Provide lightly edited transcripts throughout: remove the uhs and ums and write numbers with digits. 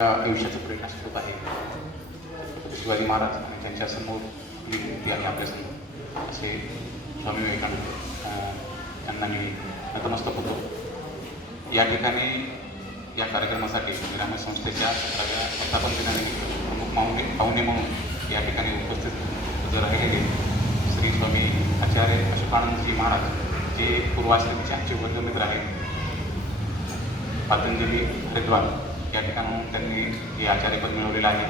आयुष्याचं प्रेरणा स्रोत आहे. छत्रपती शिवाजी महाराज आणि त्यांच्या समोर जी मूर्ती आहे आपल्यासमोर असे स्वामी विवेकानंद यांना मी नतमस्तक होतो. या ठिकाणी या कार्यक्रमासाठी ग्राम संस्थेच्या 17व्या स्थापन दिनानिमित्त प्रमुख पाहुणे म्हणून या ठिकाणी उपस्थित राहिलेले श्री स्वामी आचार्य अशोकानंदजी महाराज जे पूर्वाश्रमीचे आमचे वर्गमित्र आहेत. पतंजली हरिद्वार या ठिकाणाहून त्यांनी हे आचार्यपद मिळवलेलं आहे.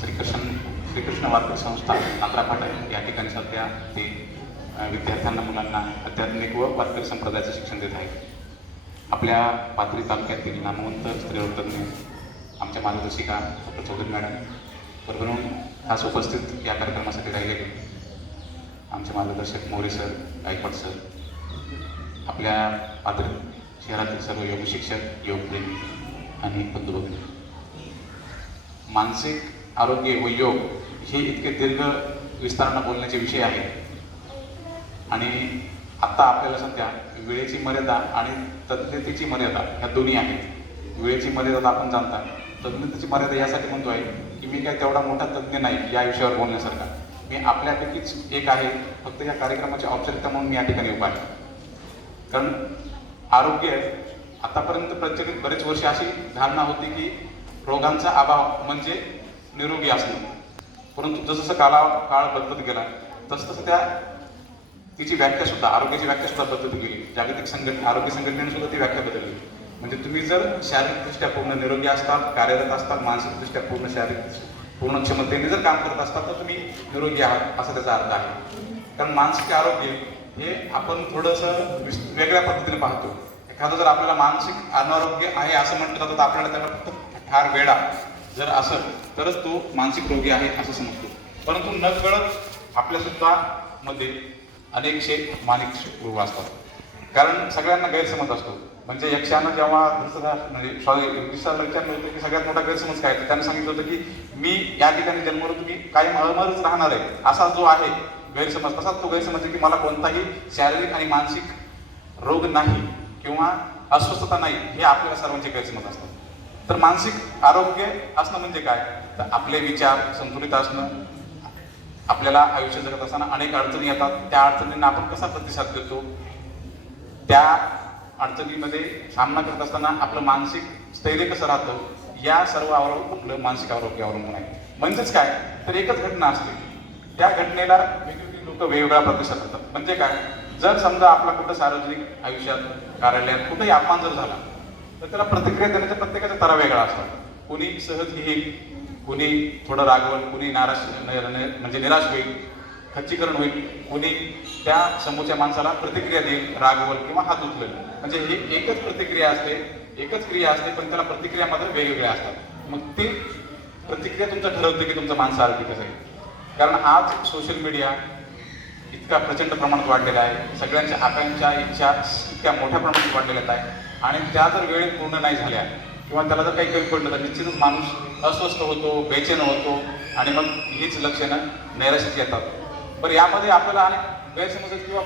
श्रीकृष्ण वारकरी संस्था नांद्रापाटा या ठिकाणी सध्या ते विद्यार्थ्यांना मुलांना आध्यात्मिक व वारकरी संप्रदायाचं शिक्षण देत आहे. आपल्या पाथरी तालुक्यातील नामवंत स्त्रीरोगतज्ञ आमच्या मार्गदर्शिका डॉक्टर चौधरी मॅडम बरोबरून खास उपस्थित या कार्यक्रमासाठी राहिलेले आमचे मार्गदर्शक मोरे सर, गायकवाड सर, आपल्या पाथरी शहरातील सर्व योग शिक्षक, योगप्रेमी आणि बंधुभगिनी. मानसिक आरोग्य व योग हे इतके दीर्घ विस्तारानं बोलण्याचे विषय आहेत आणि आत्ता आपल्याला सध्या वेळेची मर्यादा आणि तज्ञतेची मर्यादा ह्या दोन्ही आहेत. वेळेची मर्यादा आपण जाणता, तज्ञतेची मर्यादा यासाठी म्हणतो आहे की मी काय तेवढा मोठा तज्ञ नाही या विषयावर बोलण्यासारखा. मी आपल्यापैकीच एक आहे, फक्त या कार्यक्रमाची औपचारिकता म्हणून मी या ठिकाणी उभा आहे. कारण आरोग्य आतापर्यंत प्रचलित बरेच वर्ष अशी धारणा होती की रोगांचा अभाव म्हणजे निरोगी असणं, परंतु जसं काळ बदलत गेला तसं त्या तिची व्याख्या सुद्धा, आरोग्याची व्याख्या सुद्धा बदलत गेली. जागतिक आरोग्य संघटनेने सुद्धा ती व्याख्या बदलली. म्हणजे तुम्ही जर शारीरिकदृष्ट्या पूर्ण निरोगी असतात, कार्यरत असतात, मानसिकदृष्ट्या पूर्ण क्षमतेने जर काम करत असतात तर तुम्ही निरोगी आहात असा त्याचा अर्थ आहे. कारण मानसिक आरोग्य हे आपण थोडंसं वेगळ्या पद्धतीने पाहतो. एखादं जर आपल्याला मानसिक अनारोग्य आहे असं म्हटलं जातं तर आपल्याला त्याला फक्त ठार वेडा जर असेल तरच तो मानसिक रोगी आहे असं समजतो. परंतु नकळत आपल्या सुद्धा मध्ये अनेकशे मानसिक रोग असतात. कारण सगळ्यांना गैरसमज असतो. म्हणजे यक्षानं जेव्हा विचारलं होतं की सगळ्यात मोठा गैरसमज काय, तर त्यानं सांगितलं होतं की मी या ठिकाणी जन्मलो तुम्ही कायम अमरच राहणार आहे असा जो आहे गैरसमज, तसाच तो गैरसमज आहे की मला कोणताही शारीरिक आणि मानसिक रोग नाही किंवा अस्वस्थता नाही, हे आपल्याला सर्वांचे गैरसमज असतात. तर मानसिक आरोग्य असणं म्हणजे काय, तर आपले विचार संतुलित असणं. आपल्याला आयुष्य जगत असताना अनेक अडचणी येतात, त्या अडचणींना आपण कसा प्रतिसाद देतो, त्या अडचणीमध्ये सामना करत असताना आपलं मानसिक स्थैर्य कसं राहतं, या सर्वावर आपलं मानसिक आरोग्य अवलंबून आहे. म्हणजेच काय, तर एकच घटना असते, त्या घटनेला वेगवेगळी लोक वेगवेगळा प्रतिसाद देतात. म्हणजे काय, जर समजा आपला कुठं सार्वजनिक आयुष्यात, कार्यालयात कुठेही अपमान जर झाला तर त्याला प्रतिक्रिया देण्याचा प्रत्येकाचा तरा वेगळा असतात. कुणी सहज घेईल, कुणी थोडं रागवल, कुणी नाराज म्हणजे निराश होईल, खच्चीकरण होईल, कुणी त्या समोरच्या माणसाला प्रतिक्रिया देईल, रागवल किंवा हात उचलेल. म्हणजे ही एकच प्रतिक्रिया असते, एकच क्रिया असते, पण त्याला प्रतिक्रिया मात्र वेगवेगळ्या असतात. मग ती प्रतिक्रिया तुमचं ठरवते की तुमचं मानसिक आरोग्य कसं आहे. कारण आज सोशल मीडिया इतका प्रचंड प्रमाणात वाढलेला आहे, सगळ्यांच्या आकांक्षा इच्छा इतक्या मोठ्या प्रमाणात वाढलेल्या आहेत आणि त्या जर वेळेत पूर्ण नाही झाल्या किंवा त्याला जर काही कमी पडलं तर निश्चितच माणूस अस्वस्थ होतो, बेचैन होतो आणि मग हीच लक्षणं नैराश्यात येतात. बरं, यामध्ये आपल्याला अनेक गैरसमज किंवा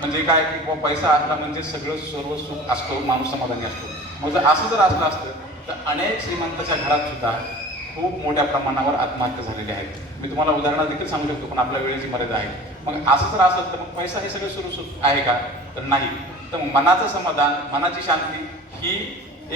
म्हणजे काय की बाबा पैसा असला म्हणजे सगळं सर्व सुख असतो, माणूस समाधानी असतो. मग जर असं असलं असतं तर अनेक श्रीमंताच्या घरात सुद्धा खूप मोठ्या प्रमाणावर आत्महत्या झालेल्या आहेत. मी तुम्हाला उदाहरणं देखील सांगू शकतो, पण आपल्या वेळेची मर्यादा आहे. मग असं जर असेल तर मग पैसा हे सगळं सुरू आहे का, तर नाही. तर मनाचं समाधान, मनाची शांती ही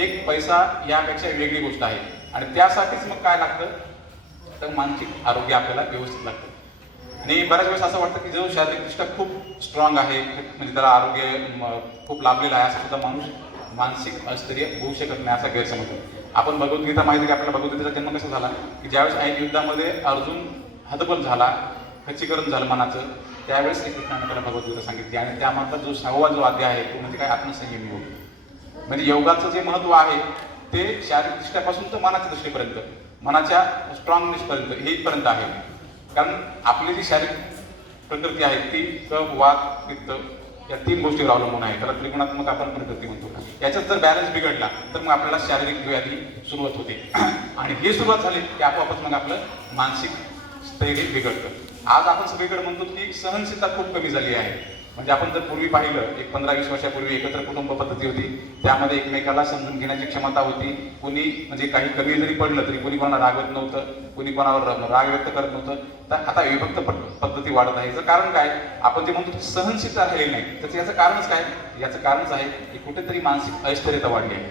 एक पैसा यापेक्षा वेगळी गोष्ट आहे आणि त्यासाठीच मग काय लागतं, तर मानसिक आरोग्य आपल्याला व्यवस्थित लागतं. आणि बऱ्याच वेळेस असं वाटतं की जो शारीरिकदृष्ट्या खूप स्ट्रॉंग आहे, म्हणजे त्याला आरोग्य खूप लाभलेलं आहे, असं सुद्धा माणूस मानसिक अस्थैर्य होऊ शकत नाही असा गैरसमज होतो. आपण भगवद्गीता माहिती आहे की आपल्याला भगवद्गीतेचा जन्म कसा झाला, की ज्यावेळेस ऐन युद्धामध्ये अर्जुन हतबल झाला, खच्चीकरण झालं मनाचं, त्यावेळेस श्रीकृष्णाने त्याला भगवद्गीता सांगितली आणि त्यामागचा जो 6वा जो अध्याय आहे तो म्हणजे काय, आत्मसंयम योग. म्हणजे योगाचं जे महत्व आहे ते शारीरिक दृष्ट्यापासून तर मनाच्या दृष्टीपर्यंत, मनाच्या स्ट्रॉंगनेसपर्यंत हेपर्यंत आहे. कारण आपली जी शारीरिक प्रकृती आहे ती कफ, वात, पित्त या 3 गोष्टीवर अवलंबून आहे. त्याला त्रिगुणात्मक आपण प्रकृती म्हणतो. याच्यात जर बॅलन्स बिघडला तर मग आपल्याला शारीरिक व्याधी सुरुवात होते आणि हे सुरुवात झाली की आपोआपच मग आपलं मानसिक स्थैर्य बिघडतं. आज आपण सगळीकडे म्हणतो की सहनशीलता खूप कमी झाली आहे. म्हणजे आपण जर पूर्वी पाहिलं, एक 15-20 वर्षापूर्वी एकत्र कुटुंब पद्धती होती, त्यामध्ये एकमेकाला समजून घेण्याची क्षमता होती. कोणी म्हणजे काही कमी जरी पडलं तरी कोणी कोणाला रागवत नव्हतं, कोणी कोणावर राग व्यक्त करत नव्हतं. तर आता विभक्त पद्धती वाढत आहे. याचं कारण काय? आपण जे म्हणतो सहनशीलता राहिलेली नाही. तर याचं कारणच काय? याचं कारणच आहे की कुठेतरी मानसिक अस्थिरता वाढली आहे.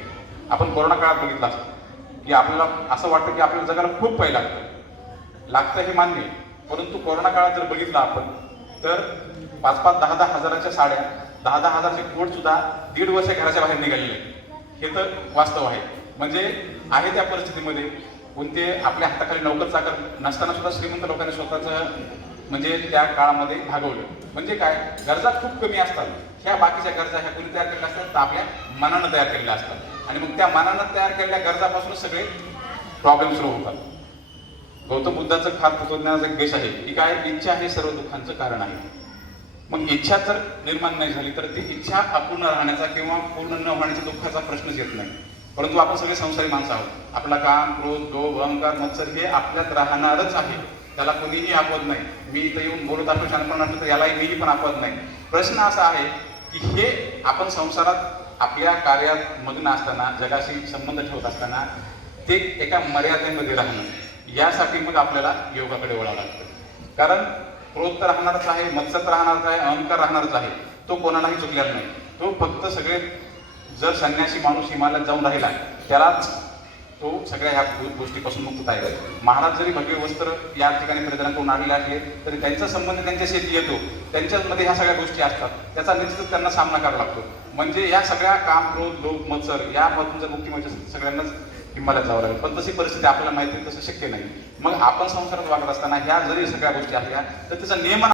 आपण कोरोना काळात बघितलं असतं की आपल्याला असं वाटतं की आपल्याला जगाला खूप काही लागतं हे मान्य आहे. परंतु कोरोना काळात जर बघितलं आपण तर 5-5, 10-10 हजाराच्या साड्या, 10-10 हजाराचे कोट सुद्धा 1.5 वर्ष घराच्या बाहेर निघालेले आहेत. हे तर वास्तव आहे. म्हणजे आहे त्या परिस्थितीमध्ये कोणते आपल्या हाताखाली नोकर चाकर नसताना सुद्धा श्रीमंत लोकांनी स्वतःचं म्हणजे त्या काळामध्ये भागवलं. म्हणजे काय? गरजा खूप कमी असतात. ह्या बाकीच्या गरजा ह्या कोणी तयार केलेल्या असतात तर आपल्या मनानं तयार केलेल्या असतात. आणि मग त्या मनानं तयार केलेल्या गरजापासून सगळे प्रॉब्लेम सुरू होतात. गौतम बुद्धाचं फार तत्वज्ञानाचा एक बेस आहे की काय? इच्छा हे सर्व दुःखांचं कारण आहे. मग इच्छा जर निर्माण नाही झाली तर ती इच्छा अपूर्ण राहण्याचा किंवा पूर्ण न होण्याच्या दुःखाचा प्रश्नच येत नाही. परंतु आपण सगळे संसारी माणसं आहोत. आपला काम, क्रोध, लोभ, अहंकार, मत्सर हे आपल्यात राहणारच आहे. त्याला कोणीही आपवत नाही. मी इथं येऊन बोलत असतो, शांतपणा असतो तर यालाही मीही पण आपवत नाही. प्रश्न असा आहे की हे आपण संसारात आपल्या कार्यात मग्न असताना, जगाशी संबंध ठेवत असताना ते एका मर्यादेमध्ये राहणं, यासाठी मग आपल्याला योगाकडे वळावं लागतं. कारण क्रोध तर राहणारच आहे, मत्सर तर राहणारच आहे, अहंकार राहणारच आहे. तो कोणालाही चुकलेला नाही. तो फक्त सगळे जर संन्यासी माणूस हिमालयात जाऊन राहिला त्यालाच तो सगळ्या ह्या गोष्टीपासून मुक्त आहे. महाराज जरी भगवे वस्त्र या ठिकाणी परिधान करून आलेले असले तरी त्यांचा संबंध त्यांच्याशी येतो. त्यांच्यामध्ये ह्या सगळ्या गोष्टी असतात. त्याचा निश्चितच त्यांना सामना करावा लागतो. म्हणजे या सगळ्या काम, क्रोध, लोभ, मत्सर यामधून जर मुक्ती मिळते सगळ्यांनाच हिमालयात जावं लागेल. पण तशी परिस्थिती आपल्याला माहिती आहे, तसं शक्य नाही. मग आपण संसारात वागत असताना ह्या जरी सगळ्या गोष्टी असल्या तर त्याचा नियमन